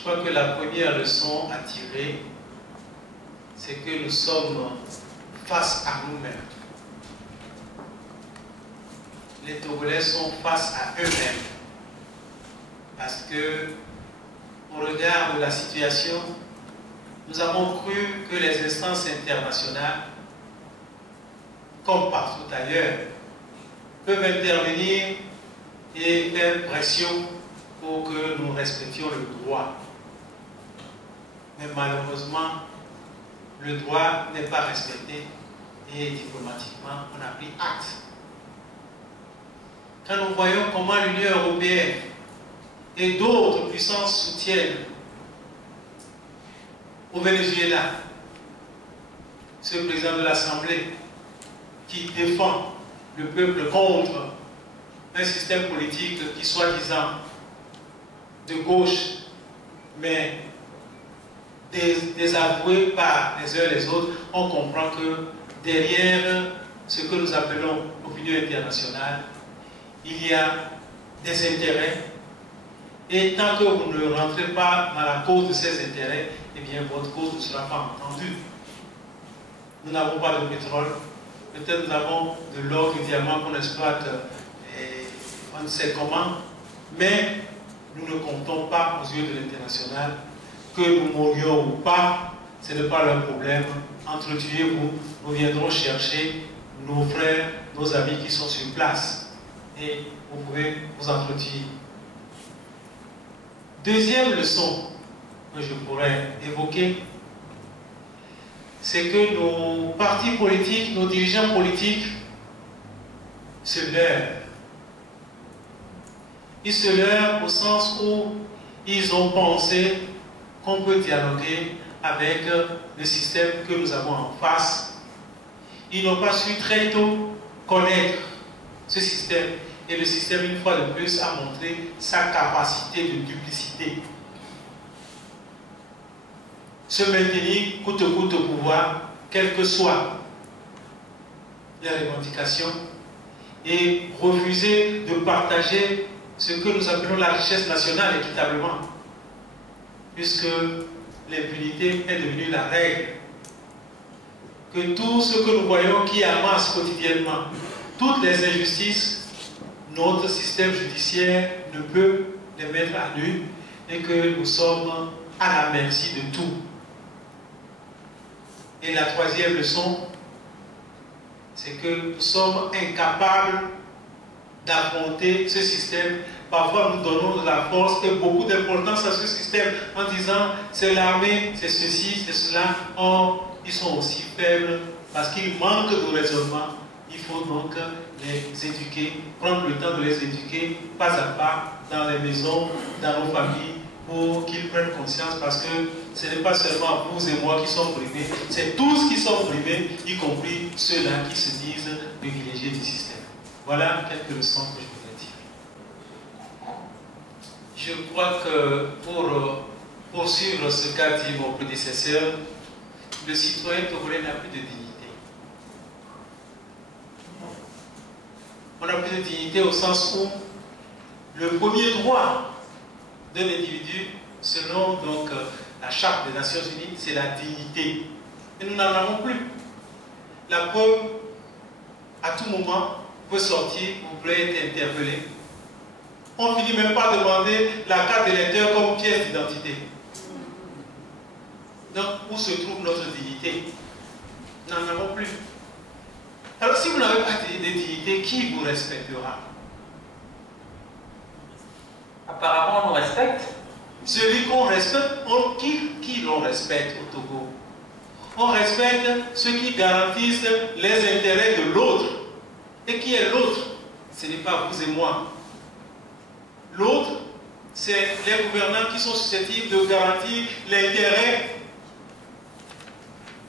Je crois que la première leçon à tirer, c'est que nous sommes face à nous-mêmes. Les Togolais sont face à eux-mêmes. Parce que, au regard de la situation, nous avons cru que les instances internationales, comme partout ailleurs, peuvent intervenir et faire pression pour que nous respections le droit. Mais malheureusement, le droit n'est pas respecté et diplomatiquement, on a pris acte. Quand nous voyons comment l'Union européenne et d'autres puissances soutiennent au Venezuela ce président de l'Assemblée qui défend le peuple contre un système politique qui soi-disant de gauche, mais désavoué par les uns et les autres, on comprend que derrière ce que nous appelons l'opinion internationale, il y a des intérêts. Et tant que vous ne rentrez pas dans la cause de ces intérêts, eh bien votre cause ne sera pas entendue. Nous n'avons pas de pétrole, peut-être nous avons de l'or, du diamant qu'on exploite, on ne sait comment, mais nous ne comptons pas aux yeux de l'international. Que nous mourions ou pas, ce n'est pas leur problème. Entretuez-vous, nous viendrons chercher nos frères, nos amis qui sont sur place. Et vous pouvez vous entretuer. Deuxième leçon que je pourrais évoquer, c'est que nos partis politiques, nos dirigeants politiques se leurrent. Ils se leurrent au sens où ils ont pensé qu'on peut dialoguer avec le système que nous avons en face. Ils n'ont pas su très tôt connaître ce système. Et le système, une fois de plus, a montré sa capacité de duplicité. Se maintenir coûte que coûte au pouvoir, quelles que soient les revendications, et refuser de partager ce que nous appelons la richesse nationale équitablement, puisque l'impunité est devenue la règle. Que tout ce que nous voyons qui amasse quotidiennement, toutes les injustices, notre système judiciaire ne peut les mettre à nu et que nous sommes à la merci de tout. Et la troisième leçon, c'est que nous sommes incapables d'affronter ce système. Parfois, nous donnons de la force et beaucoup d'importance à ce système en disant c'est l'armée, c'est ceci, c'est cela. Or, ils sont aussi faibles parce qu'ils manquent de raisonnement. Il faut donc les éduquer, prendre le temps de les éduquer pas à pas dans les maisons, dans nos familles, pour qu'ils prennent conscience, parce que ce n'est pas seulement vous et moi qui sommes brimés, c'est tous qui sont brimés, y compris ceux-là qui se disent privilégiés du système. Voilà quelques leçons que je voulais dire. Je crois que pour poursuivre ce qu'a dit mon prédécesseur, le citoyen togolais n'a plus de dignité. On n'a plus de dignité au sens où le premier droit d'un individu, selon donc la Charte des Nations Unies, c'est la dignité. Et nous n'en avons plus. La preuve, à tout moment, peut sortir, vous pouvez être interpellé. On finit même pas demander la carte d'électeur comme pièce d'identité. Donc, où se trouve notre dignité? Nous n'en avons plus. Alors, si vous n'avez pas de dignité, qui vous respectera? Apparemment, on nous respecte. Celui qu'on respecte, qui l'on respecte au Togo? On respecte ceux qui garantissent les intérêts de l'autre. Et qui est l'autre? Ce n'est pas vous et moi. L'autre, c'est les gouvernants qui sont susceptibles de garantir l'intérêt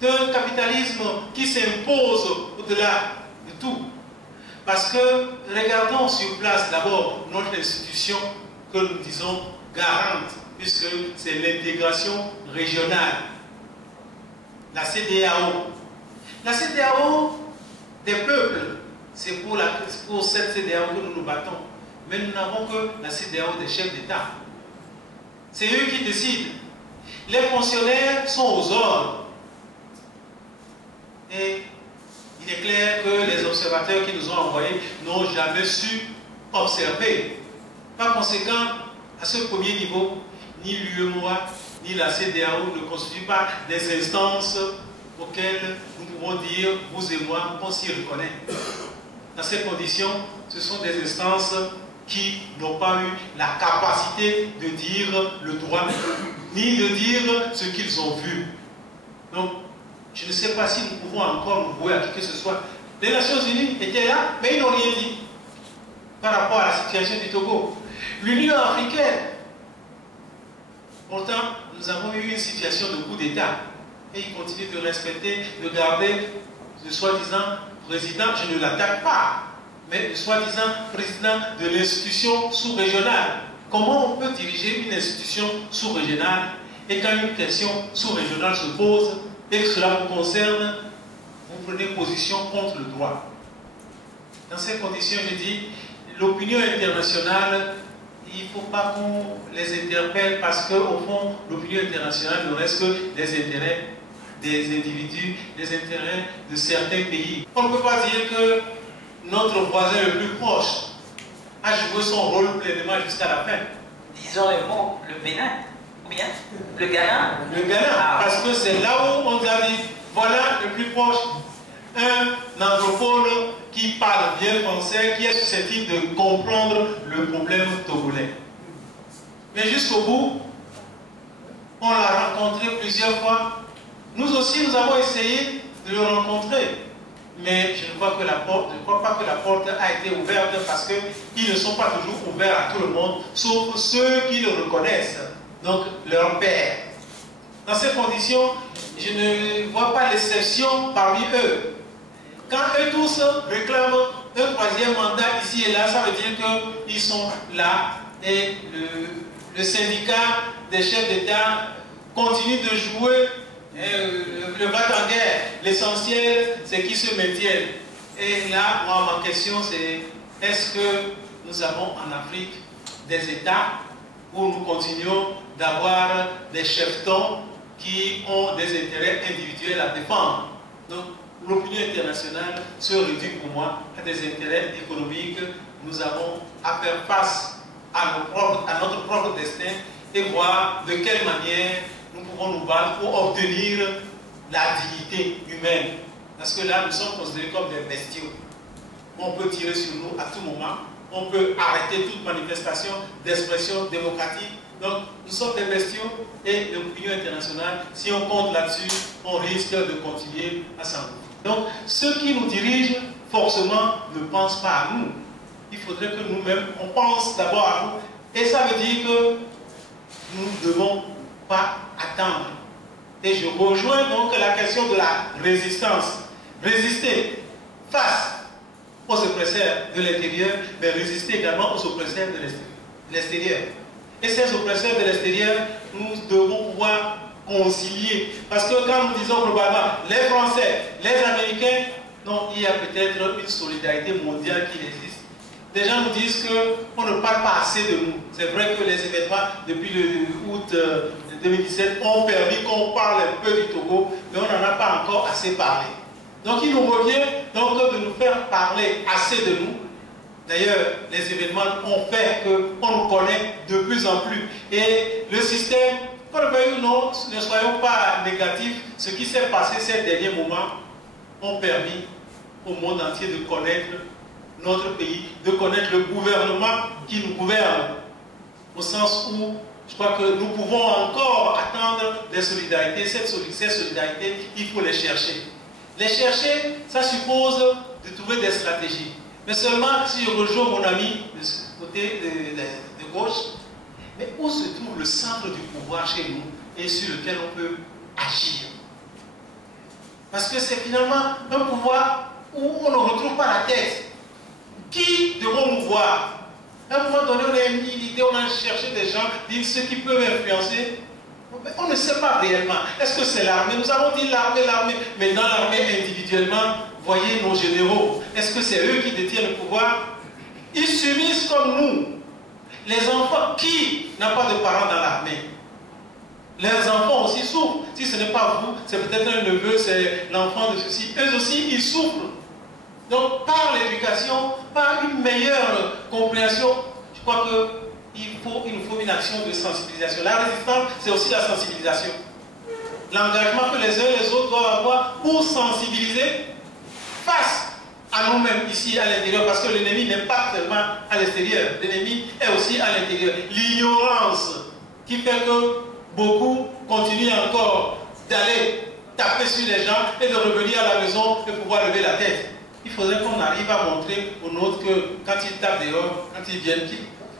d'un capitalisme qui s'impose au-delà de tout. Parce que, regardons sur place d'abord notre institution que nous disons garante, puisque c'est l'intégration régionale, la CEDEAO. La CEDEAO des peuples, c'est pour cette CEDEAO que nous nous battons. Mais nous n'avons que la CEDEAO des chefs d'État. C'est eux qui décident. Les fonctionnaires sont aux ordres. Et il est clair que les observateurs qui nous ont envoyés n'ont jamais su observer. Par conséquent, à ce premier niveau, ni l'UEMOA, ni la CEDEAO ne constituent pas des instances auxquelles nous pouvons dire, vous et moi, qu'on s'y reconnaît. Dans ces conditions, ce sont des instances qui n'ont pas eu la capacité de dire le droit, ni de dire ce qu'ils ont vu. Donc, je ne sais pas si nous pouvons encore nous vouer à qui que ce soit. Les Nations Unies étaient là, mais ils n'ont rien dit par rapport à la situation du Togo. L'Union africaine, pourtant, nous avons eu une situation de coup d'État. Et ils continuent de respecter, de garder le soi-disant président, je ne l'attaque pas, mais le soi-disant président de l'institution sous-régionale. Comment on peut diriger une institution sous-régionale et quand une question sous-régionale se pose et que cela vous concerne, vous prenez position contre le droit? Dans ces conditions, je dis, l'opinion internationale, il ne faut pas qu'on les interpelle parce qu'au fond, l'opinion internationale ne reste que des intérêts des individus, des intérêts de certains pays. On ne peut pas dire que notre voisin le plus proche a joué son rôle pleinement jusqu'à la fin. Disons le mot, le Bénin, ou bien le Ghana. Le Ghana, parce que c'est là où on nous a dit, voilà le plus proche, un anthropologue qui parle bien français, qui est susceptible de comprendre le problème togolais. Mais jusqu'au bout, on l'a rencontré plusieurs fois. Nous aussi, nous avons essayé de le rencontrer. Mais je ne crois pas que la porte a été ouverte parce qu'ils ne sont pas toujours ouverts à tout le monde, sauf ceux qui le reconnaissent, donc leur père. Dans ces conditions, je ne vois pas l'exception parmi eux. Quand eux tous réclament un troisième mandat ici et là, ça veut dire qu'ils sont là et le syndicat des chefs d'État continue de jouer le va-t-en-guerre. L'essentiel, c'est qu'ils se maintiennent. Et là, moi, ma question, c'est est-ce que nous avons en Afrique des États où nous continuons d'avoir des chefs-tons qui ont des intérêts individuels à défendre? Donc, l'opinion internationale se réduit pour moi à des intérêts économiques. Nous avons à faire face à notre propre destin et voir de quelle manière nous pouvons nous battre pour obtenir la dignité humaine. Parce que là, nous sommes considérés comme des bestiaux. On peut tirer sur nous à tout moment. On peut arrêter toute manifestation d'expression démocratique. Donc, nous sommes des bestiaux et l'opinion internationale, si on compte là-dessus, on risque de continuer à s'envoler. Donc, ceux qui nous dirigent, forcément, ne pensent pas à nous. Il faudrait que nous-mêmes, on pense d'abord à nous. Et ça veut dire que nous ne devons pas attendre. Et je rejoins donc la question de la résistance. Résister face aux oppresseurs de l'intérieur, mais résister également aux oppresseurs de l'extérieur. Et ces oppresseurs de l'extérieur, nous devons pouvoir concilier. Parce que quand nous disons globalement les Français, les Américains, donc il y a peut-être une solidarité mondiale qui existe. Des gens nous disent qu'on ne parle pas assez de nous. C'est vrai que les événements depuis le août 2017 ont permis qu'on parle un peu du Togo, mais on n'en a pas encore assez parlé. Donc il nous revient donc de nous faire parler assez de nous. D'ailleurs, les événements ont fait qu'on nous connaît de plus en plus. Et le système, qu'on le veuille ou non, ne soyons pas négatifs, ce qui s'est passé ces derniers moments ont permis au monde entier de connaître notre pays, de connaître le gouvernement qui nous gouverne. Au sens où je crois que nous pouvons encore attendre des solidarités. Ces solidarités, il faut les chercher. Les chercher, ça suppose de trouver des stratégies. Mais seulement si je rejoins mon ami de côté de gauche, mais où se trouve le centre du pouvoir chez nous et sur lequel on peut agir? Parce que c'est finalement un pouvoir où on ne retrouve pas la tête. Qui devons-nous voir? À un moment donné, on a mis l'idée, on a cherché des gens, dire ceux qui peuvent influencer. Mais on ne sait pas réellement. Est-ce que c'est l'armée? Nous avons dit l'armée, mais dans l'armée individuellement, voyez nos généraux. Est-ce que c'est eux qui détiennent le pouvoir? Ils subissent comme nous. Les enfants, qui n'a pas de parents dans l'armée? Si ce n'est pas vous, c'est peut-être un neveu, c'est l'enfant de ceci. Eux aussi, ils souffrent. Donc, par l'éducation, par une meilleure compréhension, je crois qu'il nous faut une action de sensibilisation. La résistance, c'est aussi la sensibilisation. L'engagement que les uns et les autres doivent avoir pour sensibiliser face à nous-mêmes ici à l'intérieur, parce que l'ennemi n'est pas seulement à l'extérieur, l'ennemi est aussi à l'intérieur. L'ignorance qui fait que beaucoup continuent encore d'aller taper sur les gens et de revenir à la maison et pouvoir lever la tête. Il faudrait qu'on arrive à montrer aux nôtres que quand ils tapent dehors, quand ils viennent,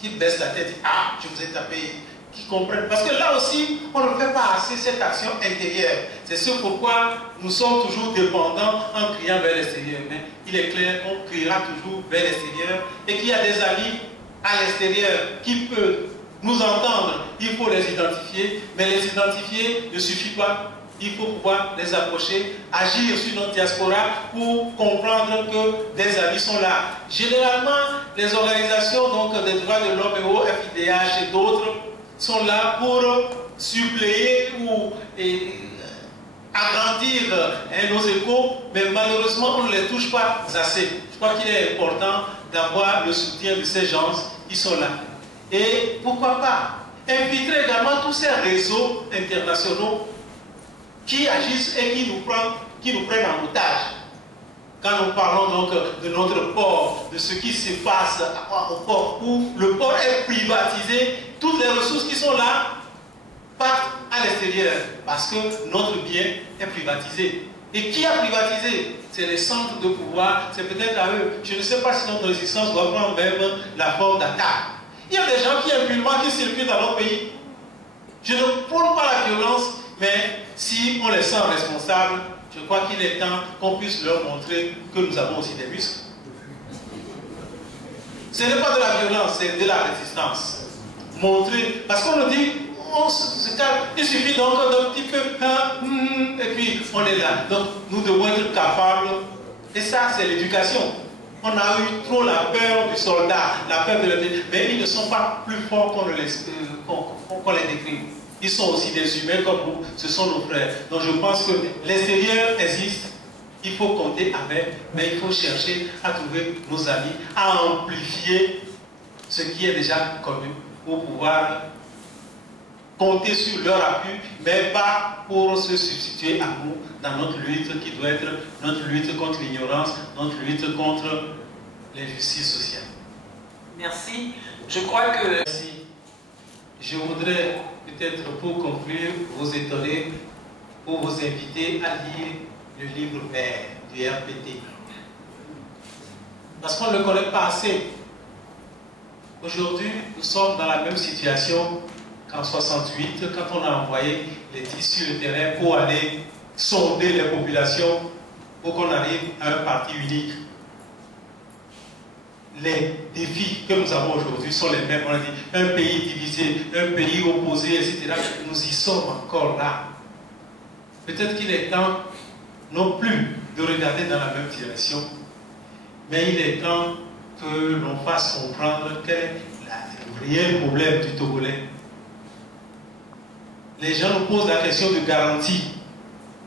qu'ils baissent la tête. Ah, je vous ai tapé. Qu'ils comprennent. Parce que là aussi, on ne fait pas assez cette action intérieure. C'est ce pourquoi nous sommes toujours dépendants en criant vers l'extérieur. Mais il est clair qu'on criera toujours vers l'extérieur et qu'il y a des amis à l'extérieur qui peuvent nous entendre. Il faut les identifier, mais les identifier ne suffit pas. Il faut pouvoir les approcher, agir sur notre diaspora pour comprendre que des amis sont là. Généralement, les organisations donc, des droits de l'homme et au FIDH et d'autres sont là pour suppléer ou agrandir nos échos, mais malheureusement, on ne les touche pas assez. Je crois qu'il est important d'avoir le soutien de ces gens qui sont là. Et pourquoi pas inviter également tous ces réseaux internationaux qui agissent et qui nous prennent en otage. Quand nous parlons donc de notre port, de ce qui se passe au port, où le port est privatisé, toutes les ressources qui sont là partent à l'extérieur, parce que notre bien est privatisé. Et qui a privatisé? C'est les centres de pouvoir, c'est peut-être à eux. Je ne sais pas si notre résistance doit prendre même la forme d'attaque. Il y a des gens qui impunément qui circulent dans notre pays. Je ne prône pas la violence, mais si on les sent responsables, je crois qu'il est temps qu'on puisse leur montrer que nous avons aussi des muscles. Ce n'est pas de la violence, c'est de la résistance. Montrer, parce qu'on nous dit, on se calme, il suffit donc d'un petit peu, et puis on est là. Donc nous devons être capables, et ça c'est l'éducation. On a eu trop la peur du soldat, la peur de l'ennemi, mais ils ne sont pas plus forts qu'on les décrit. Ils sont aussi des humains comme nous, ce sont nos frères. Donc je pense que l'extérieur existe, il faut compter avec, mais il faut chercher à trouver nos amis, à amplifier ce qui est déjà connu pour pouvoir compter sur leur appui, mais pas pour se substituer à nous dans notre lutte qui doit être notre lutte contre l'ignorance, notre lutte contre l'injustice sociale. Merci. Je crois que... Merci. Je voudrais peut-être pour conclure vous étonner, pour vous inviter à lire le livre vert du RPT. Parce qu'on ne le connaît pas assez. Aujourd'hui, nous sommes dans la même situation qu'en 68, quand on a envoyé les tissus sur le terrain pour aller sonder les populations, pour qu'on arrive à un parti unique. Les défis que nous avons aujourd'hui sont les mêmes. On a dit un pays divisé, un pays opposé, etc. Nous y sommes encore là. Peut-être qu'il est temps non plus de regarder dans la même direction, mais il est temps que l'on fasse comprendre quel est le réel problème du Togolais. Les gens nous posent la question de garantie.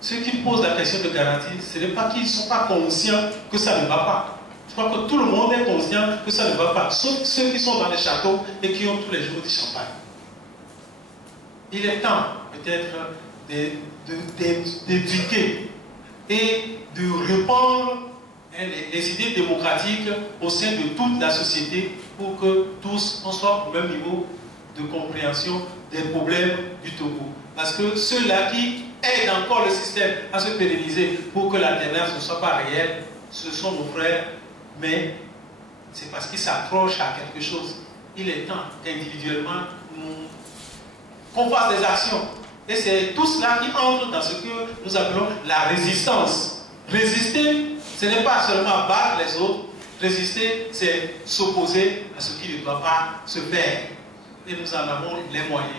Ceux qui posent la question de garantie, ce n'est pas qu'ils ne sont pas conscients que ça ne va pas. Je crois que tout le monde est conscient que ça ne va pas, sauf ceux qui sont dans les châteaux et qui ont tous les jours du champagne. Il est temps peut-être d'éduquer et de répandre les idées démocratiques au sein de toute la société pour que tous on soit au même niveau de compréhension des problèmes du Togo. Parce que ceux-là qui aident encore le système à se pérenniser pour que l'alternance ne soit pas réelle, ce sont nos frères, mais c'est parce qu'ils s'accrochent à quelque chose. Il est temps qu'individuellement, qu'on fasse des actions. Et c'est tout cela qui entre dans ce que nous appelons la résistance. Résister, ce n'est pas seulement battre les autres. Résister, c'est s'opposer à ce qui ne doit pas se faire. Et nous en avons les moyens.